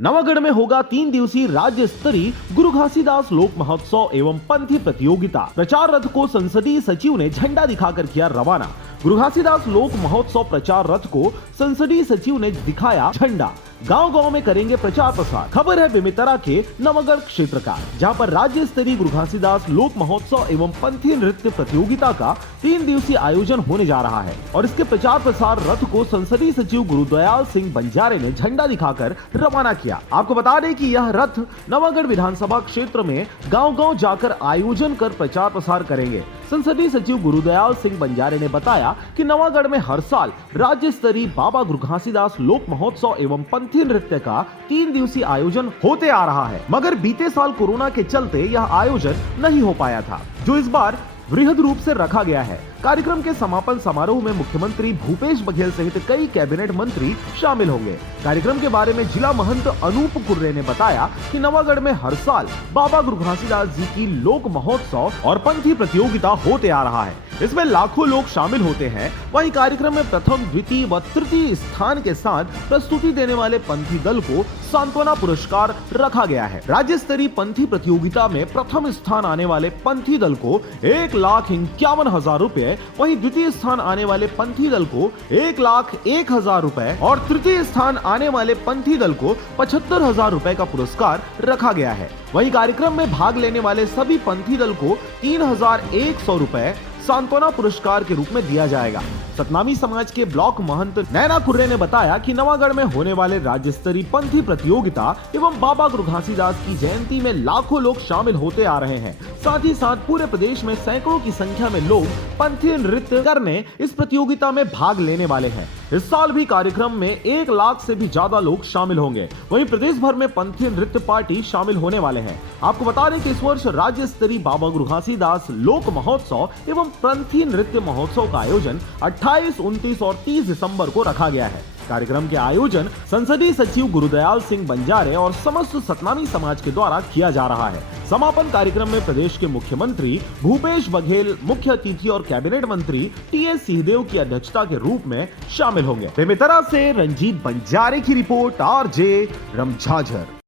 नवागढ़ में होगा 3 दिवसीय राज्य स्तरीय गुरु घासीदास लोक महोत्सव एवं पंथी प्रतियोगिता। प्रचार रथ को संसदीय सचिव ने झंडा दिखाकर किया रवाना। गुरु घासीदास लोक महोत्सव प्रचार रथ को संसदीय सचिव ने दिखाया झंडा। गांव-गांव में करेंगे प्रचार प्रसार। खबर है बेमेतरा के नवागढ़ क्षेत्र का, जहां पर राज्य स्तरीय गुरु घासीदास लोक महोत्सव एवं पंथी नृत्य प्रतियोगिता का 3 दिवसीय आयोजन होने जा रहा है और इसके प्रचार प्रसार रथ को संसदीय सचिव गुरुदयाल सिंह बंजारे ने झंडा दिखाकर रवाना किया। आपको बता दें कि यह रथ नवागढ़ विधानसभा क्षेत्र में गाँव-गाँव जाकर आयोजन कर प्रचार प्रसार करेंगे। संसदीय सचिव गुरुदयाल सिंह बंजारे ने बताया कि नवागढ़ में हर साल राज्य स्तरीय बाबा गुरु घासीदास लोक महोत्सव एवं पंथी नृत्य का 3 दिवसीय आयोजन होते आ रहा है, मगर बीते साल कोरोना के चलते यह आयोजन नहीं हो पाया था, जो इस बार वृहद रूप से रखा गया है। कार्यक्रम के समापन समारोह में मुख्यमंत्री भूपेश बघेल सहित कई कैबिनेट मंत्री शामिल होंगे। कार्यक्रम के बारे में जिला महंत अनूप कुर्रे ने बताया कि नवागढ़ में हर साल बाबा गुरु घासीदास जी की लोक महोत्सव और पंथी प्रतियोगिता होते आ रहा है। इसमें लाखों लोग शामिल होते हैं। वहीं कार्यक्रम में प्रथम, द्वितीय व तृतीय स्थान के साथ प्रस्तुति देने वाले पंथी दल को सांत्वना पुरस्कार रखा गया है। राज्य स्तरीय पंथी प्रतियोगिता में प्रथम स्थान आने वाले पंथी दल को 1,51,000 रुपए, वहीं द्वितीय स्थान आने वाले पंथी दल को 1,01,000 रुपए और तृतीय स्थान आने वाले पंथी दल को 75,000 रुपए का पुरस्कार रखा गया है। वहीं कार्यक्रम में भाग लेने वाले सभी पंथी दल को 3,100 रुपए सांत्वना पुरस्कार के रूप में दिया जाएगा। सतनामी समाज के ब्लॉक महंत नैना कुर्रे ने बताया कि नवागढ़ में होने वाले राज्य स्तरीय पंथी प्रतियोगिता एवं बाबा गुरु घासीदास की जयंती में लाखों लोग शामिल होते आ रहे हैं। साथ ही साथ पूरे प्रदेश में सैकड़ों की संख्या में लोग पंथी नृत्य करने इस प्रतियोगिता में भाग लेने वाले हैं। इस साल भी कार्यक्रम में 1 लाख से भी ज्यादा लोग शामिल होंगे। वहीं प्रदेश भर में पंथी नृत्य पार्टी शामिल होने वाले हैं। आपको बता दें कि इस वर्ष राज्य स्तरीय बाबा गुरु घासीदास लोक महोत्सव एवं पंथी नृत्य महोत्सव का आयोजन 28, 29 और 30 दिसंबर को रखा गया है। कार्यक्रम के आयोजन संसदीय सचिव गुरुदयाल सिंह बंजारे और समस्त सतनामी समाज के द्वारा किया जा रहा है। समापन कार्यक्रम में प्रदेश के मुख्यमंत्री भूपेश बघेल मुख्य अतिथि और कैबिनेट मंत्री टीएस सिंहदेव की अध्यक्षता के रूप में शामिल होंगे। बेमेतरा से रंजीत बंजारे की रिपोर्ट, आरजे रमझाझर।